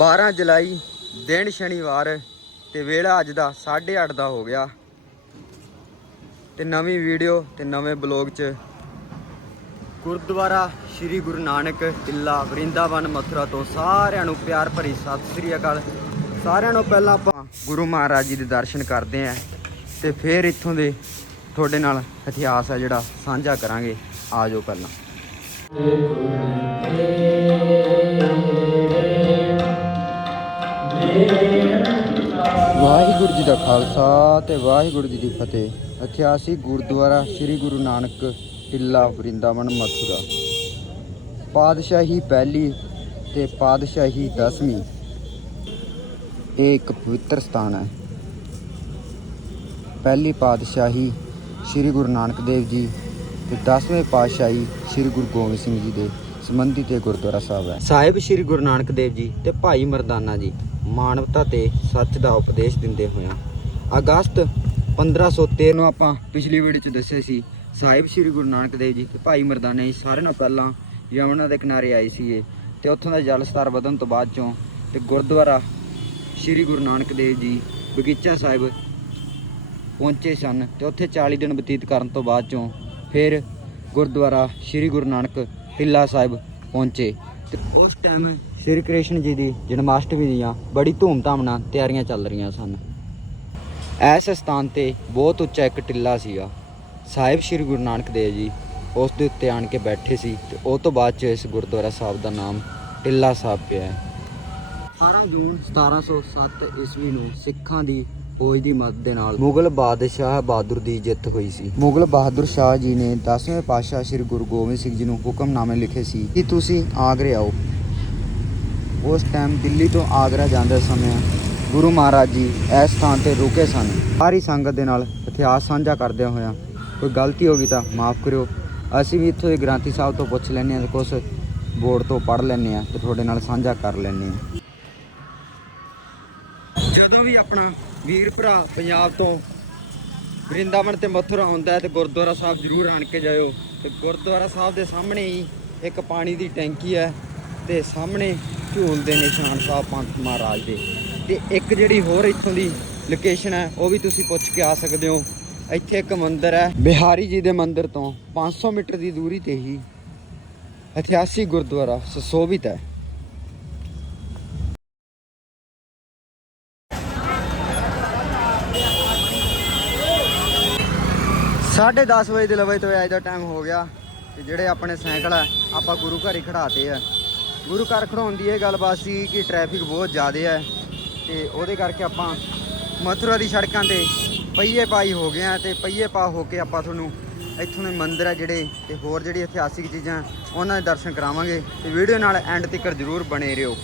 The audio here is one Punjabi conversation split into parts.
12 ਜੁਲਾਈ ਦਿਨ ਸ਼ਨੀਵਾਰ ਤੇ ਵੇਲਾ ਅੱਜ ਦਾ 8:30 ਦਾ ਹੋ ਗਿਆ। ਤੇ ਨਵੀਂ ਵੀਡੀਓ ਤੇ ਨਵੇਂ ਬਲੌਗ 'ਚ ਗੁਰਦੁਆਰਾ ਸ੍ਰੀ ਗੁਰੂ ਨਾਨਕ ਕਿਲਾ ਵਰਿੰਦਾਵਨ ਮਥੁਰਾ ਤੋਂ ਸਾਰਿਆਂ ਨੂੰ ਪਿਆਰ ਭਰੀ ਸਤਿ ਸ੍ਰੀ ਅਕਾਲ। ਸਾਰਿਆਂ ਨੂੰ ਪਹਿਲਾਂ ਆਪਾਂ ਗੁਰੂ ਮਹਾਰਾਜ ਜੀ ਦੇ ਦਰਸ਼ਨ ਕਰਦੇ ਆਂ ਤੇ ਫਿਰ ਇੱਥੋਂ ਦੇ ਤੁਹਾਡੇ ਨਾਲ ਇਤਿਹਾਸ ਆ ਜਿਹੜਾ ਸਾਂਝਾ ਕਰਾਂਗੇ। ਆ ਜਾਓ ਪਹਿਲਾਂ। ਵਾਹਿਗੁਰੂ ਜੀ ਦਾ ਖਾਲਸਾ ਤੇ ਵਾਹਿਗੁਰੂ ਜੀ ਦੀ ਫਤਿਹ। ਇਤਿਹਾਸਿਕ ਗੁਰਦੁਆਰਾ ਸ੍ਰੀ ਗੁਰੂ ਨਾਨਕ ਟਿੱਲਾ ਵਰਿੰਦਾਵਨ ਮਥੁਰਾ। ਪਾਤਸ਼ਾਹੀ ਪਹਿਲੀ ਤੇ ਪਾਤਸ਼ਾਹੀ ਦਸਵੀਂ। ਇਹ ਇੱਕ ਪਵਿੱਤਰ ਸਥਾਨ ਹੈ। ਪਹਿਲੀ ਪਾਤਸ਼ਾਹੀ ਸ੍ਰੀ ਗੁਰੂ ਨਾਨਕ ਦੇਵ ਜੀ ਤੇ 10ਵੇਂ ਪਾਤਸ਼ਾਹੀ ਸ੍ਰੀ ਗੁਰੂ ਗੋਬਿੰਦ ਸਿੰਘ ਜੀ ਦੇ ਸੰਬੰਧੀ ਤੇ ਗੁਰਦੁਆਰਾ ਸਾਹਿਬ ਹੈ। ਸਾਹਿਬ ਸ੍ਰੀ ਗੁਰੂ ਨਾਨਕ ਦੇਵ ਜੀ ਤੇ ਭਾਈ ਮਰਦਾਨਾ ਜੀ। ਮਾਨਵਤਾ ਤੇ ਸੱਚ ਦਾ ਉਪਦੇਸ਼ ਦਿੰਦੇ ਹੋਇਆ ਅਗਸਤ 1513 ਨੂੰ ਆਪਾਂ ਪਿਛਲੀ ਵੀਡੀਓ 'ਚ ਦੱਸਿਆ ਸੀ, ਸਾਹਿਬ ਸ੍ਰੀ ਗੁਰੂ ਨਾਨਕ ਦੇਵ ਜੀ ਤੇ ਭਾਈ ਮਰਦਾਨੇ ਜੀ ਸਾਰਿਆਂ ਨਾਲੋਂ ਪਹਿਲਾਂ ਯਮੁਨਾ ਦੇ ਕਿਨਾਰੇ ਆਏ ਸੀਗੇ ਤੇ ਉੱਥੋਂ ਦਾ ਜਲ ਸਤਰ ਵਧਣ ਤੋਂ ਬਾਅਦ ਚੋਂ ਤੇ ਗੁਰਦੁਆਰਾ ਸ੍ਰੀ ਗੁਰੂ ਨਾਨਕ ਦੇਵ ਜੀ, ਬਗੀਚਾ ਸਾਹਿਬ ਪਹੁੰਚੇ ਸਨ ਤੇ ਉੱਥੇ 40 ਦਿਨ ਬਤੀਤ ਕਰਨ ਤੋਂ ਬਾਅਦ ਚੋਂ ਫਿਰ ਗੁਰਦੁਆਰਾ ਸ੍ਰੀ ਗੁਰੂ ਨਾਨਕ ਟਿੱਲਾ ਸਾਹਿਬ ਪਹੁੰਚੇ। ਤੇ ਉਸ ਟਾਈਮ ਸ੍ਰੀ ਕ੍ਰਿਸ਼ਨ ਜੀ ਦੀ ਜਨਮਾਸ਼ਟਮੀ ਦੀਆਂ ਬੜੀ ਧੂਮ ਧਾਮ ਨਾਲ ਤਿਆਰੀਆਂ ਚੱਲ ਰਹੀਆਂ ਸਨ। ਇਸ ਸਥਾਨ ਤੇ ਬਹੁਤ ਉੱਚਾ ਇੱਕ ਟਿੱਲਾ ਸੀਗਾ। ਸਾਹਿਬ ਸ੍ਰੀ ਗੁਰੂ ਨਾਨਕ ਦੇਵ ਜੀ ਉਸ ਦੇ ਉੱਤੇ ਆਣ ਕੇ ਬੈਠੇ ਸੀ ਤੇ ਉਹ ਤੋਂ ਬਾਅਦ ਚ ਇਸ ਗੁਰਦੁਆਰਾ ਸਾਹਿਬ ਦਾ ਨਾਮ ਟਿੱਲਾ ਸਾਹਿਬ ਪਿਆ ਹੈ। 18 ਜੂਨ 1707 ਈਸਵੀ ਨੂੰ ਸਿੱਖਾਂ ਦੀ ਫੌਜ ਦੀ ਮਦਦ ਦੇ ਨਾਲ ਮੁਗਲ ਬਾਦਸ਼ਾਹ ਬਹਾਦਰ ਦੀ ਜਿੱਤ ਹੋਈ ਸੀ। ਮੁਗਲ ਬਹਾਦਰ ਸ਼ਾਹ ਜੀ ਨੇ 10ਵੇਂ ਪਾਤਸ਼ਾਹ ਸ੍ਰੀ ਗੁਰੂ ਗੋਬਿੰਦ ਸਿੰਘ ਜੀ ਨੂੰ ਹੁਕਮਨਾਮੇ ਲਿਖੇ ਸੀ ਕਿ ਤੁਸੀਂ ਆਗਰੇ ਆਓ। ਉਸ ਟਾਈਮ ਦਿੱਲੀ ਤੋਂ ਆਗਰਾ ਜਾਂਦੇ ਸਮੇਂ ਗੁਰੂ ਮਹਾਰਾਜ ਜੀ ਇਸ ਥਾਂ ਤੇ ਰੁਕੇ ਸਨ। ਸਾਰੀ ਸੰਗਤ ਦੇ ਨਾਲ ਇਤਿਹਾਸ ਸਾਂਝਾ ਕਰਦਿਆਂ ਹੋਇਆ ਕੋਈ ਗਲਤੀ ਹੋ ਗਈ ਤਾਂ ਮਾਫ ਕਰਿਓ। ਅਸੀਂ ਵੀ ਇੱਥੋਂ ਦੇ ਗ੍ਰੰਥੀ ਸਾਹਿਬ ਤੋਂ ਪੁੱਛ ਲੈਂਦੇ ਹਾਂ ਤੇ ਕੁਝ ਬੋਰਡ ਤੋਂ ਪੜ੍ਹ ਲੈਂਦੇ ਹਾਂ ਤੇ ਤੁਹਾਡੇ ਨਾਲ ਸਾਂਝਾ ਕਰ ਲੈਂਦੇ ਹਾਂ। ਜਦੋਂ ਵੀ ਆਪਣਾ ਵੀਰ ਭਰਾ ਪੰਜਾਬ ਤੋਂ ਵਰਿੰਦਾਵਨ ਤੇ ਮਥੁਰਾ ਆਉਂਦਾ ਹੈ ਤੇ ਗੁਰਦੁਆਰਾ ਸਾਹਿਬ ਜ਼ਰੂਰ ਆਣ ਕੇ ਜਾਇਓ। ਤੇ ਗੁਰਦੁਆਰਾ ਸਾਹਿਬ ਦੇ ਸਾਹਮਣੇ ਹੀ ਇੱਕ ਪਾਣੀ ਦੀ ਟੈਂਕੀ ਹੈ। ਤੇ ਸਾਹਮਣੇ ਝੂਲ ਦੇ ਨਿਸ਼ਾਨ ਸਾਹਿਬ ਪੰਥ ਮਹਾਰਾਜ ਦੇ। ਤੇ ਇੱਕ ਜਿਹੜੀ ਹੋਰ ਇੱਥੋਂ ਦੀ ਲੋਕੇਸ਼ਨ ਹੈ, ਉਹ ਵੀ ਤੁਸੀਂ ਪੁੱਛ ਕੇ ਆ ਸਕਦੇ ਹੋ। ਇੱਥੇ ਇੱਕ ਮੰਦਿਰ ਹੈ, ਬਿਹਾਰੀ ਜੀ ਦੇ ਮੰਦਿਰ ਤੋਂ 500 ਮੀਟਰ ਦੀ ਦੂਰੀ ਤੇ ਹੀ ਇਤਿਹਾਸਿਕ ਗੁਰਦੁਆਰਾ ਸੁਸ਼ੋਭਿਤ ਹੈ। ਸਾਢੇ 10 ਵਜੇ ਦੇ ਲਵੇ ਤੋਂ ਅੱਜ ਦਾ ਟਾਈਮ ਹੋ ਗਿਆ, ਤੇ ਜਿਹੜੇ ਆਪਣੇ ਸਾਈਕਲ ਆ ਆਪਾਂ ਗੁਰੂ ਘਰ ਹੀ ਖੜਾਤੇ ਆ। ਗੁਰੂ ਘਰ ਖੜਾਉਣ ਦੀ ਇਹ ਗੱਲਬਾਤ ਸੀ ਕਿ ਟ੍ਰੈਫਿਕ ਬਹੁਤ ਜ਼ਿਆਦਾ ਹੈ ਤੇ ਉਹਦੇ ਕਰਕੇ ਆਪਾਂ ਮਥੁਰਾ ਦੀ ਸੜਕਾਂ ਤੇ ਪਹੀਏ ਪਾਈ ਹੋ ਗਏ ਆ ਤੇ ਪਹੀਏ ਪਾ ਹੋ ਕੇ ਆਪਾਂ ਤੁਹਾਨੂੰ ਇੱਥੋਂ ਦੇ ਮੰਦਿਰ ਆ ਜਿਹੜੇ ਤੇ ਹੋਰ ਜਿਹੜੀ ਇਤਿਹਾਸਿਕ ਚੀਜ਼ਾਂ ਉਹਨਾਂ ਦੇ ਦਰਸ਼ਨ ਕਰਾਵਾਂਗੇ ਤੇ ਵੀਡੀਓ ਨਾਲ ਐਂਡ ਤੱਕ ਜ਼ਰੂਰ ਬਣੇ ਰਹੋ।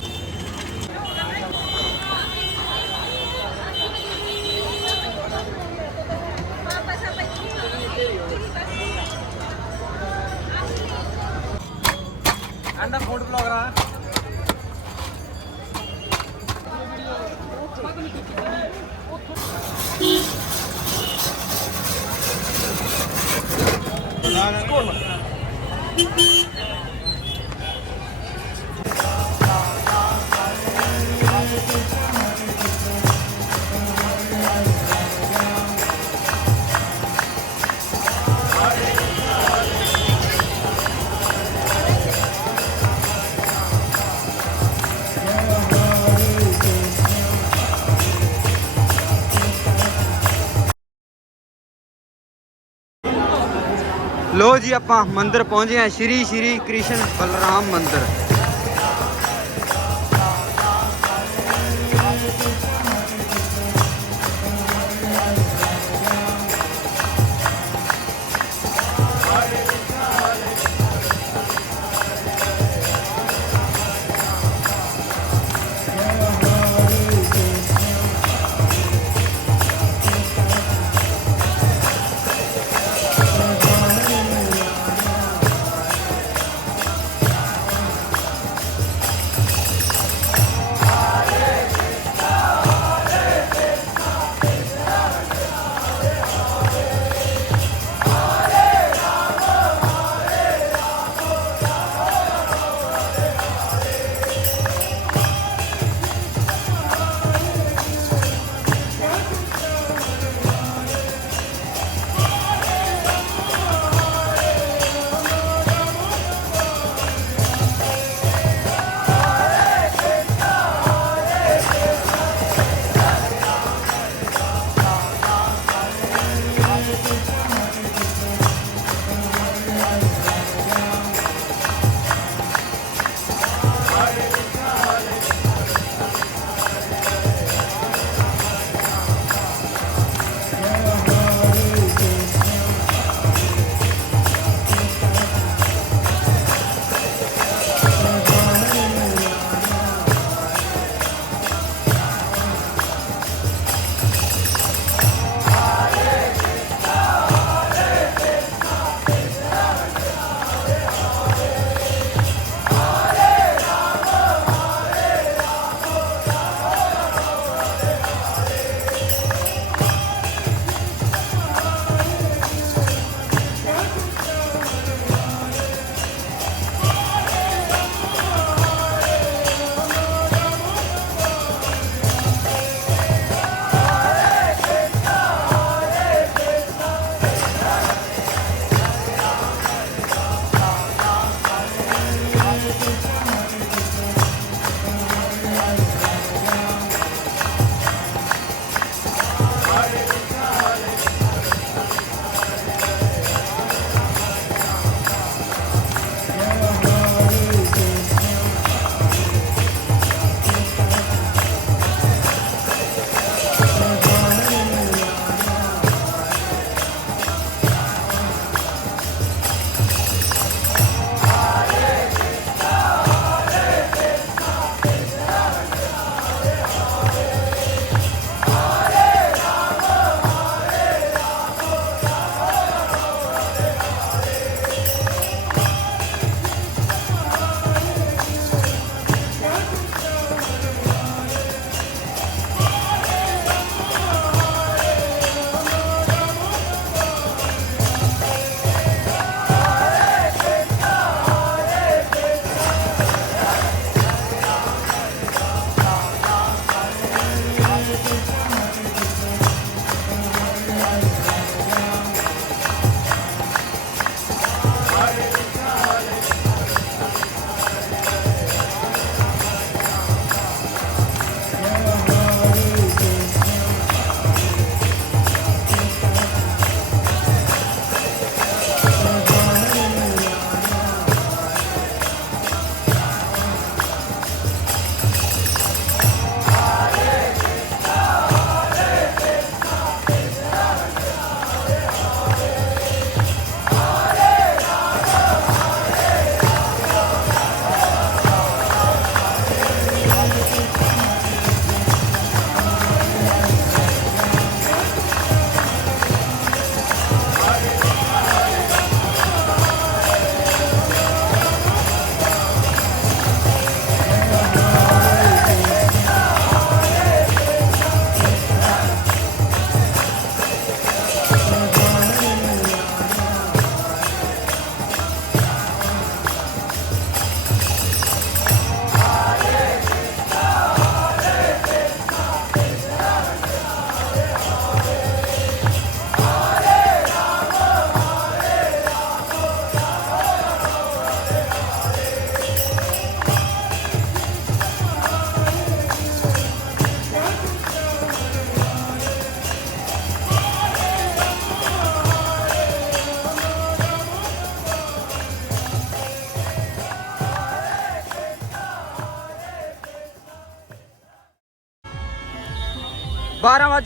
ਲੋ ਜੀ ਆਪਾਂ ਮੰਦਿਰ ਪਹੁੰਚੇ ਹਾਂ ਸ਼੍ਰੀ ਸ਼੍ਰੀ ਕ੍ਰਿਸ਼ਨ ਬਲਰਾਮ ਮੰਦਿਰ।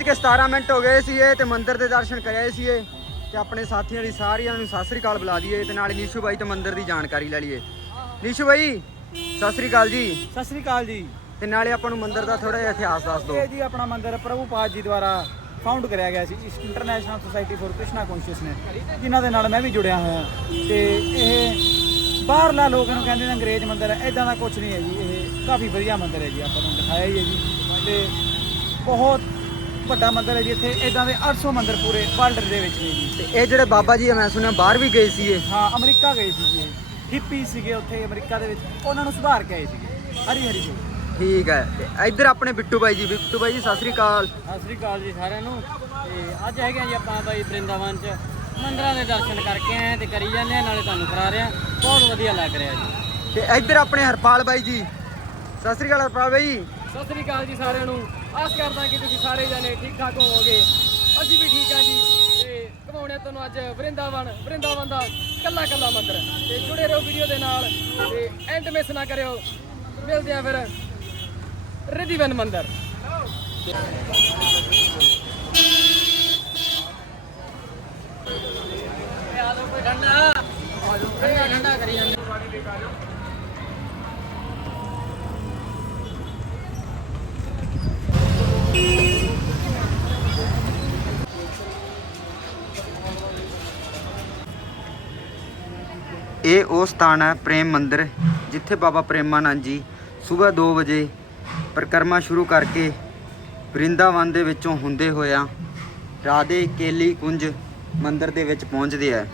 12:17 ਮਿੰਟ ਹੋ ਗਏ ਸੀਗੇ ਤੇ ਮੰਦਿਰ ਦੇ ਦਰਸ਼ਨ ਕਰਿਆ ਸੀਗੇ ਤੇ ਆਪਣੇ ਸਾਥੀਆਂ ਦੀ ਸਾਰਿਆਂ ਨੂੰ ਸਤਿ ਸ੍ਰੀ ਅਕਾਲ ਬੁਲਾ ਦਈਏ ਤੇ ਨਾਲ ਨੀਸ਼ੂ ਬਾਈ ਤੇ ਮੰਦਿਰ ਦੀ ਜਾਣਕਾਰੀ ਲੈ ਲਈਏ। ਨੀਸ਼ੂ ਬਾਈ ਸਤਿ ਸ੍ਰੀ ਅਕਾਲ ਜੀ। ਸਤਿ ਸ੍ਰੀ ਅਕਾਲ ਜੀ। ਤੇ ਨਾਲੇ ਆਪਾਂ ਨੂੰ ਮੰਦਿਰ ਦਾ ਥੋੜਾ ਜਿਹਾ ਇਤਿਹਾਸ ਦੱਸ ਦਿਓ। ਇਹ ਜੀ ਆਪਣਾ ਮੰਦਿਰ ਪ੍ਰਭੂ ਪਾਦ ਜੀ ਦੁਆਰਾ ਫਾਊਂਡ ਕਰਿਆ ਗਿਆ ਸੀ International Society for Krishna Consciousness ਜਿਨ੍ਹਾਂ ਦੇ ਨਾਲ ਮੈਂ ਵੀ ਜੁੜਿਆ ਹੋਇਆ। ਤੇ ਇਹ ਬਾਹਰਲਾ ਲੋਕ ਇਹਨੂੰ ਕਹਿੰਦੇ ਨੇ ਅੰਗਰੇਜ਼ ਮੰਦਿਰ ਹੈ ਇਦਾਂ ਦਾ ਕੁਝ ਨਹੀਂ ਹੈ ਜੀ ਇਹ ਕਾਫੀ ਵਧੀਆ ਮੰਦਿਰ ਹੈ ਜੀ ਆਪਾਂ ਨੂੰ ਦਿਖਾਇਆ ਹੀ ਹੈ ਜੀ। ਤੇ ਬਹੁਤ ਵੱਡਾ ਮੰਦਿਰ ਹੈ ਜੀ ਇੱਥੇ। ਇਦਾਂ ਦੇ 800 ਮੰਦਿਰ ਪੂਰੇ ਵਰਲਡ ਦੇ ਵਿੱਚ ਨੇ ਜੀ। ਤੇ ਇਹ ਜਿਹੜੇ ਬਾਬਾ ਜੀ ਆ ਮੈਂ ਸੁਣਿਆ ਬਾਹਰ ਵੀ ਗਏ ਸੀ ਇਹ ਹਾਂ ਅਮਰੀਕਾ ਗਏ ਸੀ ਜੀ। ਇਹ ਹਿੱਪੀ ਸੀਗੇ ਉੱਥੇ ਅਮਰੀਕਾ ਦੇ ਵਿੱਚ। ਉਹਨਾਂ ਨੂੰ ਸੁਧਾਰ ਕੇ ਆਏ ਸੀਗੇ। ਹਰੀ ਹਰੀ ਜੀ ਠੀਕ ਹੈ। ਤੇ ਇੱਧਰ ਆਪਣੇ ਬਿੱਟੂ ਬਾਈ ਜੀ। ਬਿੱਟੂ ਬਾਈ ਜੀ ਸਤਿ ਸ੍ਰੀ ਅਕਾਲ। ਸਤਿ ਸ੍ਰੀ ਅਕਾਲ ਜੀ ਸਾਰਿਆਂ ਨੂੰ। ਤੇ ਅੱਜ ਹੈਗੇ ਆ ਜੀ ਆਪਾਂ ਬਾਈ ਬ੍ਰਿੰਦਾਵਨ ਚ। ਮੰਦਰਾਂ ਦੇ ਦਰਸ਼ਨ ਕਰਕੇ ਆਏ ਤੇ ਕਰੀ ਜਾਂਦੇ ਆ ਨਾਲੇ ਤੁਹਾਨੂੰ ਕਰਾ ਰਹੇ। ਆ ਬਹੁਤ ਵਧੀਆ ਲੱਗ ਰਿਹਾ ਜੀ। ਤੇ ਇੱਧਰ ਆਪਣੇ ਹਰਪਾਲ ਬਾਈ ਜੀ। ਸਤਿ ਸ੍ਰੀ ਅਕਾਲ ਹਰਪਾਲ ਬਾਈ। ਸਤਿ ਸ੍ਰੀ ਅਕਾਲ ਜੀ ਸਾਰਿਆਂ ਨੂੰ। ਆਸ ਕਰਦਾ ਕਿ ਤੁਸੀਂ ਸਾਰੇ ਜਣੇ ਠੀਕ ਠਾਕ ਹੋਵੋਗੇ। ਅਸੀਂ ਵੀ ਠੀਕ ਆ ਜੀ। ਤੇ ਘਮਾਉਣੇ ਤੁਹਾਨੂੰ ਅੱਜ ਵਰਿੰਦਾਵਨ। ਵਰਿੰਦਾਵਨ ਦਾ ਕੱਲਾ ਕੱਲਾ ਮੰਦਰ ਤੇ ਜੁੜੇ ਰਹੋ ਵੀਡੀਓ ਦੇ ਨਾਲ। ਤੇ ਐਂਡ ਮਿਸ ਨਾ ਕਰਿਓ। ਮਿਲਦੇ ਆ ਫਿਰ ਰਿਧੀਵਨ ਮੰਦਰ। ਠੰਡਾ ਠੰਡਾ ਕਰੀ ਜਾਂਦੇ ਇਹ ਉਹ ਸਥਾਨ ਹੈ ਪ੍ਰੇਮ ਮੰਦਿਰ, ਜਿੱਥੇ ਬਾਬਾ ਪ੍ਰੇਮਾਨੰਦ ਜੀ ਸਵੇਰ 2 ਵਜੇ ਪਰਿਕਰਮਾ ਸ਼ੁਰੂ ਕਰਕੇ ਬ੍ਰਿੰਦਾਵਨ ਦੇ ਵਿੱਚੋਂ ਹੁੰਦੇ ਹੋਇਆ ਰਾਧੇ ਕੇਲੀ ਕੁੰਜ ਮੰਦਿਰ ਦੇ ਵਿੱਚ ਪਹੁੰਚਦੇ ਆ।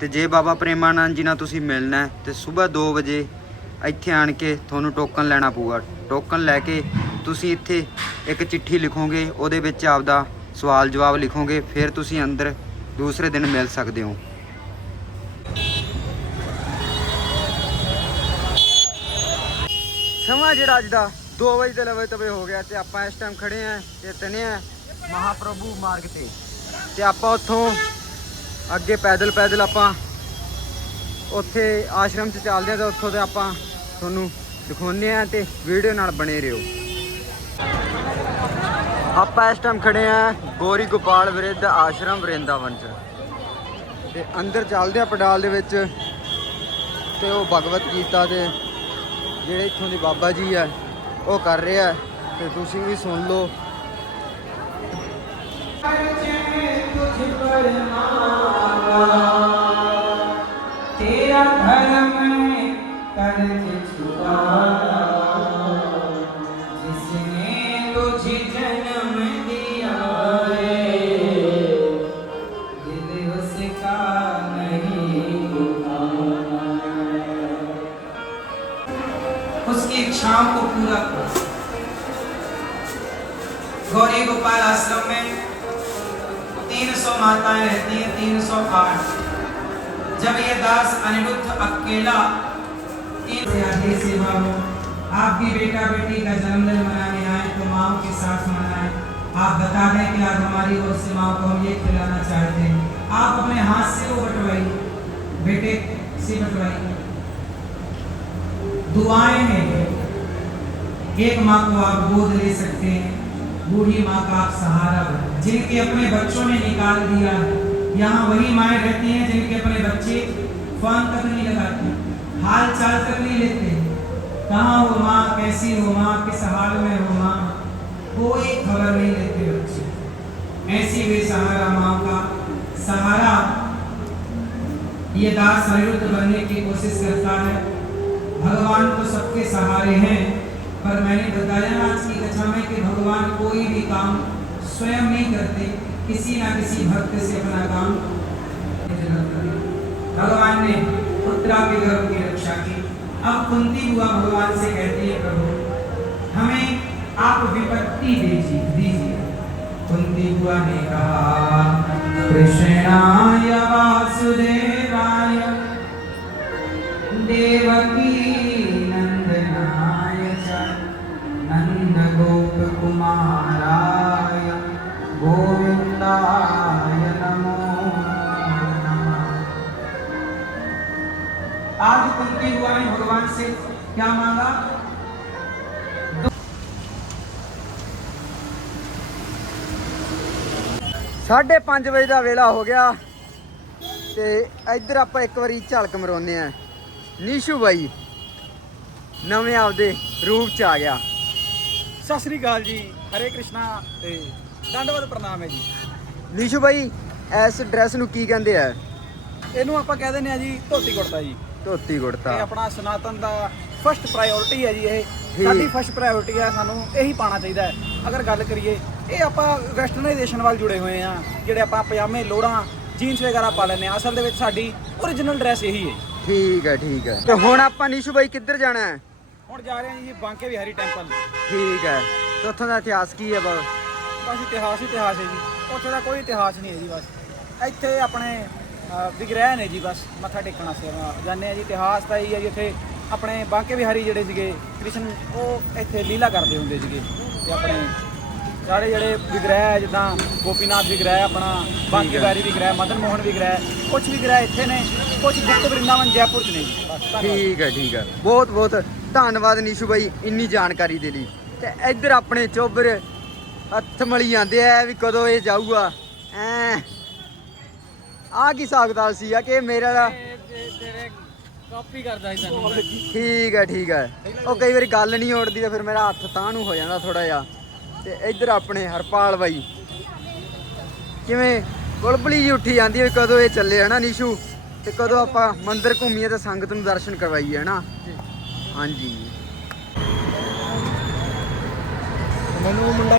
ਤੇ ਜੇ ਬਾਬਾ ਪ੍ਰੇਮਾਨੰਦ ਜੀ ਨਾਲ ਤੁਸੀਂ ਮਿਲਣਾ ਹੈ, ਤੇ ਸਵੇਰ 2 ਵਜੇ ਇੱਥੇ ਆਣ ਕੇ ਤੁਹਾਨੂੰ ਟੋਕਨ ਲੈਣਾ ਪਊਗਾ। ਟੋਕਨ ਲੈ ਕੇ ਤੁਸੀਂ ਇੱਥੇ ਇੱਕ ਚਿੱਠੀ ਲਿਖੋਗੇ, ਉਹਦੇ ਵਿੱਚ ਆਪਦਾ ਸਵਾਲ ਜਵਾਬ ਲਿਖੋਗੇ, ਫਿਰ ਤੁਸੀਂ ਅੰਦਰ ਦੂਸਰੇ ਦਿਨ ਮਿਲ ਸਕਦੇ ਹੋ। ਸਮਾਂ ਜਿਹੜਾ ਅੱਜ ਦਾ 2 ਵਜੇ ਦੇ ਲਵੇ ਤਵੇ ਹੋ ਗਿਆ ਤੇ ਆਪਾਂ ਇਸ ਟਾਈਮ ਖੜੇ ਆਂ ਤੇ ਤਨੇ ਆ ਮਹਾਪ੍ਰਭੂ ਮਾਰਗ ਤੇ। ਤੇ ਆਪਾਂ ਉੱਥੋਂ ਅੱਗੇ ਪੈਦਲ ਪੈਦਲ ਆਪਾਂ ਉੱਥੇ ਆਸ਼ਰਮ 'ਚ ਚੱਲਦੇ ਆ ਤੇ ਉੱਥੋਂ ਦੇ ਆਪਾਂ ਤੁਹਾਨੂੰ ਦਿਖਾਉਂਦੇ ਆ ਤੇ ਵੀਡੀਓ ਨਾਲ ਬਣੇ ਰਹੋ। ਆਪਾਂ ਇਸ ਟਾਈਮ ਖੜੇ ਆ ਗੋਰੀ ਗੋਪਾਲ ਵਿਰਧ ਆਸ਼ਰਮ ਵਰਿੰਦਾਵਨ 'ਚ। ਤੇ ਅੰਦਰ ਚੱਲਦੇ ਆ ਪਡਾਲ ਦੇ ਵਿੱਚ ਤੇ ਉਹ ਭਗਵਤ ਗੀਤਾ ਦੇ ਜਿਹੜੇ ਇੱਥੋਂ ਦੇ ਬਾਬਾ ਜੀ ਆ, ਉਹ ਕਰ ਰਿਹਾ ਤੇ ਤੁਸੀਂ ਵੀ ਸੁਣ ਲਓ। ਤੇਰਾ ਧਰਮ ਹੈ आठ जब ये दास अनिरुद्ध अकेला सेवा हो आप बेटा बेटी का जन्मदिन मनाने आए तो माओ के साथ मनाएँ। आप बता दें कि आज हमारी ओर से माओ को हम ये खिलाना चाहते हैं। आप अपने हाथ से वो बटवाइए। बेटे, से बटवाइए। दुआएँ हैं। एक माँ को आप गोद ले सकते हैं। बूढ़ी माँ का आप सहारा बने। जिनके अपने बच्चों ने निकाल दिया है। यहाँ वही माए रहती हैं जिनके अपने बच्चे फ़ोन तक नहीं लगाते, हाल चाल तक नहीं लेते। कहाँ हो माँ, कैसी हो माँ, किस हाल में हो माँ, कोई खबर नहीं लेते बच्चे। ऐसी वे सहारा माँ का सहारा ये दास अनिरुद्ध बनने की कोशिश करता है। भगवान तो सबके सहारे हैं, पर मैंने बताया आज की कक्षा में कि भगवान कोई भी काम स्वयं नहीं करते। किसी ना किसी भक्त से अपना काम भगवान ने उत्तरा के गर्भ की रक्षा की। अब कुंती हुआ भगवान से कहती है, प्रभु, हमें आप विपत्ति दीजिए दीजिए। कुंती हुआ ने कहा, कृष्णाय वासुदेवाय, देवकी नंदनाय च नंद गोप कुमाराय गोविंदाय नमो नमः आज कुंती हुआ ने भगवान से क्या मांगा 5:30 ਵਜੇ ਦਾ ਵੇਲਾ ਹੋ ਗਿਆ ਤੇ ਇੱਧਰ ਆਪਾਂ ਇੱਕ ਵਾਰੀ ਝਲਕ ਮਰਾਉਂਦੇ ਆ ਨੀਸ਼ੂ ਬਾਈ ਨਵੇਂ ਆਪਦੇ ਰੂਪ ਚ ਆ ਗਿਆ ਸਤਿ ਸ੍ਰੀ ਅਕਾਲ ਜੀ ਹਰੇ ਕ੍ਰਿਸ਼ਨਾ ਤੇ ਦੰਡਵਤ ਪ੍ਰਣਾਮ ਹੈ ਜੀ। ਨੀਸ਼ੂ ਬਾਈ ਇਸ ਡਰੈਸ ਨੂੰ ਕੀ ਕਹਿੰਦੇ ਆ? ਇਹਨੂੰ ਆਪਾਂ ਕਹਿ ਦਿੰਦੇ ਆ ਜੀ ਧੋਤੀ ਕੁੜਤਾ ਜੀ। ਧੋਤੀ ਇਹ ਕੁੜਤਾ ਆਪਣਾ ਸਨਾਤਨ ਦਾ ਫਸਟ ਪ੍ਰਾਇੋਰਟੀ ਹੈ ਜੀ ਇਹ। ਸਾਡੀ ਫਸਟ ਪ੍ਰਾਇੋਰਟੀ ਹੈ ਸਾਨੂੰ ਇਹੀ ਪਾਣਾ ਚਾਹੀਦਾ ਹੈ। ਅਗਰ ਗੱਲ ਕਰੀਏ ਇਹ ਆਪਾਂ ਵੈਸਟਰਨਾਈਜੇਸ਼ਨ ਵੱਲ ਜੁੜੇ ਹੋਏ ਆ ਜਿਹੜੇ ਆਪਾਂ ਪਜਾਮੇ ਲੋੜਾਂ ਜੀਨਸ ਵਗੈਰਾ ਪਾ ਲੈਂਦੇ ਆ ਅਸਲ ਦੇ ਵਿੱਚ ਸਾਡੀ ਓਰੀਜਨਲ ਡਰੈਸ ਇਹੀ ਹੈ। ਠੀਕ ਹੈ ਠੀਕ ਹੈ। ਤੇ ਹੁਣ ਆਪਾਂ ਨੀਸ਼ੂ ਬਾਈ ਕਿੱਧਰ ਜਾਣਾ ਹੈ? ਹੁਣ ਜਾ ਰਹੇ ਹਾਂ ਜੀ ਬਾਂਕੇ ਬਿਹਾਰੀ ਟੈਂਪਲ ਠੀਕ ਹੈ। ਤੇ ਉੱਥੋਂ ਦਾ ਇਤਿਹਾਸ ਕੀ ਹੈ ਬਾ ਬਸ ਇਤਿਹਾਸ ਹੀ ਇਤਿਹਾਸ ਹੈ ਜੀ। ਉੱਥੇ ਦਾ ਕੋਈ ਇਤਿਹਾਸ ਨਹੀਂ ਹੈ ਜੀ ਬਸ। ਇੱਥੇ ਆਪਣੇ ਵਿਗ੍ਰਹਿ ਨੇ ਜੀ ਬਸ ਮੱਥਾ ਟੇਕਣ ਵਾਸਤੇ ਜਾਂਦੇ ਆ ਜੀ। ਇਤਿਹਾਸ ਤਾਂ ਇਹ ਹੈ ਜੀ ਇੱਥੇ ਆਪਣੇ ਬਾਂਕੇ ਬਿਹਾਰੀ ਜਿਹੜੇ ਸੀਗੇ ਕ੍ਰਿਸ਼ਨ ਉਹ ਇੱਥੇ ਲੀਲਾ ਕਰਦੇ ਹੁੰਦੇ ਸੀਗੇ। ਤੇ ਆਪਣੇ ਸਾਰੇ ਜਿਹੜੇ ਵਿਗ੍ਰਹਿ ਹੈ, ਜਿੱਦਾਂ ਗੋਪੀਨਾਥ ਵਿਗ੍ਰਹਿ ਆਪਣਾ ਬਾਂਕੇ ਬਿਹਾਰੀ ਵਿਗ੍ਰਹਿ ਮਦਨ ਮੋਹਨ ਵਿਗ੍ਰਹਿ ਕੁਝ ਵਿਗ੍ਰਹਿ ਇੱਥੇ ਨੇ ਕੁਝ ਗੁਪਤ ਵਰਿੰਦਾਵਨ ਜੈਪੁਰ ਚ ਨੇ ਠੀਕ ਹੈ ਠੀਕ ਹੈ। ਬਹੁਤ ਬਹੁਤ ਧੰਨਵਾਦ ਨੀਸ਼ੂ ਬਾਈ ਇੰਨੀ ਜਾਣਕਾਰੀ ਦੇ ਲਈ। ਤੇ ਇੱਧਰ ਆਪਣੇ ਚੋਬਰ ਹੱਥ ਮਲੀ ਜਾਂਦੇ ਆ ਵੀ ਕਦੋਂ ਇਹ ਜਾਊਗਾ? ਐ। ਆ ਕੀ ਸਾਗਦਾਲ ਸੀ ਆ ਕਿ ਮੇਰੇ ਵਾਲਾ ਤੇਰੇ ਕਾਪੀ ਕਰਦਾ ਸੀ ਤੈਨੂੰ ਠੀਕ ਹੈ ਠੀਕ ਹੈ। ਉਹ ਕਈ ਵਾਰੀ ਗੱਲ ਨਹੀਂ ਉੜਦੀ ਤਾਂ ਫਿਰ ਮੇਰਾ ਹੱਥ ਤਾਂ ਨੂੰ ਹੋ ਜਾਂਦਾ ਥੋੜਾ ਜਿਹਾ। ਤੇ ਇੱਧਰ ਆਪਣੇ ਹਰਪਾਲ ਬਾਈ। ਕਿਵੇਂ? ਬੁਲਬੁਲੀ ਜੀ ਉੱਠੀ ਜਾਂਦੀ ਹੈ ਵੀ ਕਦੋਂ ਇਹ ਚੱਲੇ ਹਨਾ ਨੀਸ਼ੂ? ਤੇ ਕਦੋਂ ਆਪਾਂ ਮੰਦਿਰ ਘੁੰਮੀਏ ਤੇ ਸੰਗਤ ਨੂੰ ਦਰਸ਼ਨ ਕਰਵਾਈਏ ਹਨਾ ਹਾਂਜੀ। ਮੈਨੂੰ ਮੁੰਡਾ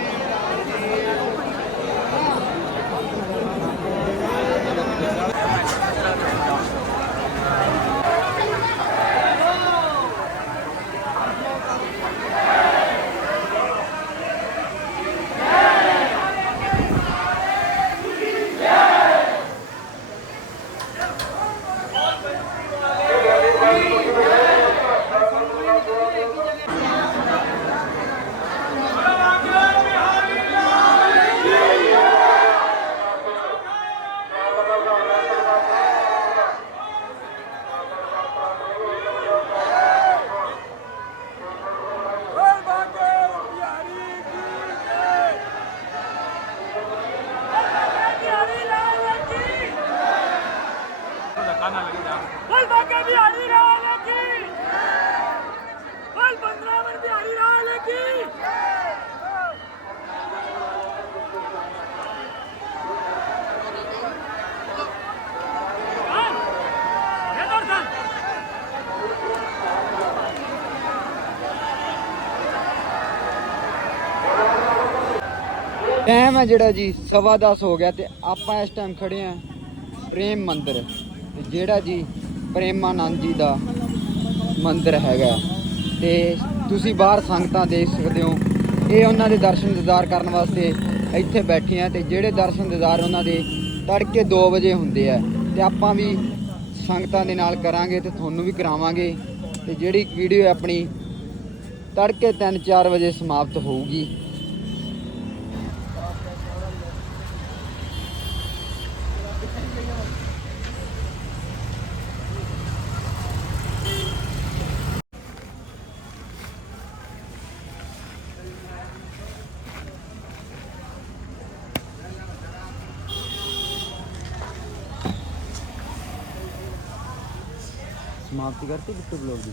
ਬੋਲ ਬਾਗਾ ਬਿਹਾਰੀ ਰਾਜ ਕੀ ਬੋਲ ਬੰਦਰਾਵਨ ਬਿਹਾਰੀ ਰਾਜ ਕੀ ਇਹ ਦਰਸ਼ਨ ਟਾਈਮ ਹੈ ਜਿਹੜਾ ਜੀ, ਸਵਾ ਦਸ ਹੋ ਗਿਆ ਤੇ ਆਪਾਂ ਇਸ ਟਾਈਮ ਖੜੇ ਆ ਪ੍ਰੇਮ ਮੰਦਿਰ। ਤੇ ਜਿਹੜਾ ਜੀ ਪ੍ਰੇਮਾਨੰਦ ਜੀ ਦਾ ਮੰਦਿਰ ਹੈਗਾ। ਤੇ ਤੁਸੀਂ ਬਾਹਰ ਸੰਗਤਾਂ ਦੇਖ ਸਕਦੇ ਹੋ। ਇਹ ਉਹਨਾਂ ਦੇ ਦਰਸ਼ਨ ਇੰਤਜ਼ਾਰ ਕਰਨ ਵਾਸਤੇ ਇੱਥੇ ਬੈਠੇ ਆ ਤੇ ਜਿਹੜੇ ਦਰਸ਼ਨ ਇੰਤਜ਼ਾਰ ਉਹਨਾਂ ਦੇ ਤੜਕੇ 2 ਵਜੇ ਹੁੰਦੇ ਆ। ਤੇ ਆਪਾਂ ਵੀ ਸੰਗਤਾਂ ਦੇ ਨਾਲ ਕਰਾਂਗੇ ਤੇ ਤੁਹਾਨੂੰ ਵੀ ਕਰਾਵਾਂਗੇ। ਤੇ ਜਿਹੜੀ ਵੀਡੀਓ ਆਪਣੀ ਤੜਕੇ 3-4 ਵਜੇ ਸਮਾਪਤ ਹੋਊਗੀ। ਸਮਾਪਤੀ ਕਰਤੀ ਕਿੱਥੇ ਬਲੌਗ ਦੀ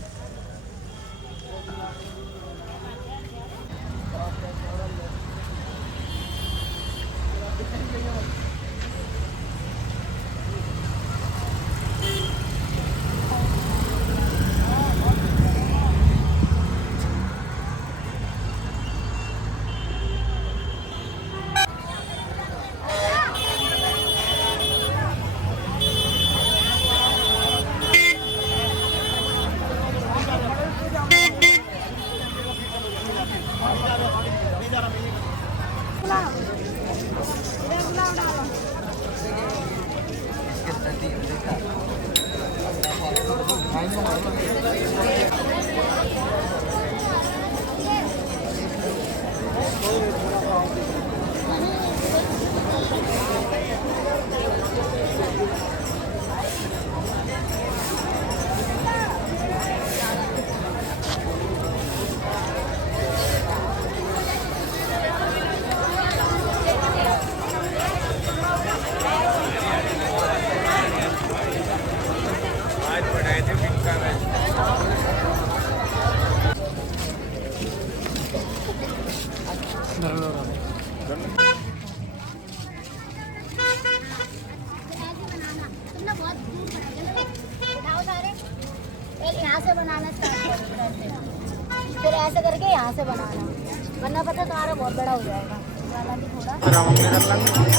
जाएगा वाला भी थोड़ा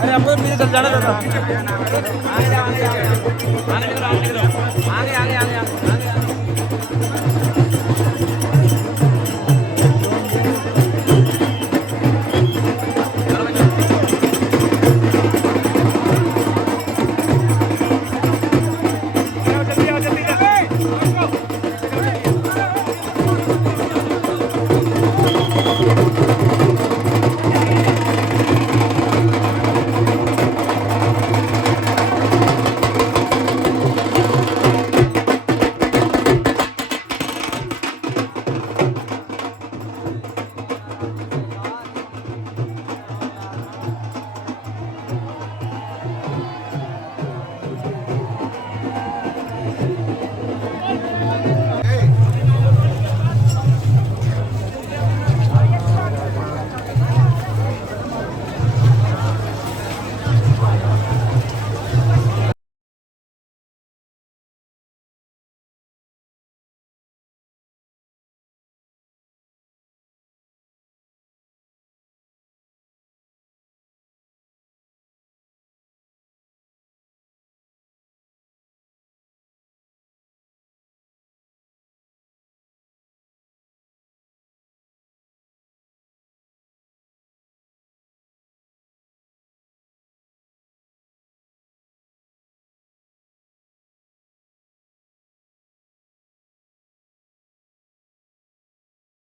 अरे आपको पीछे चल जाना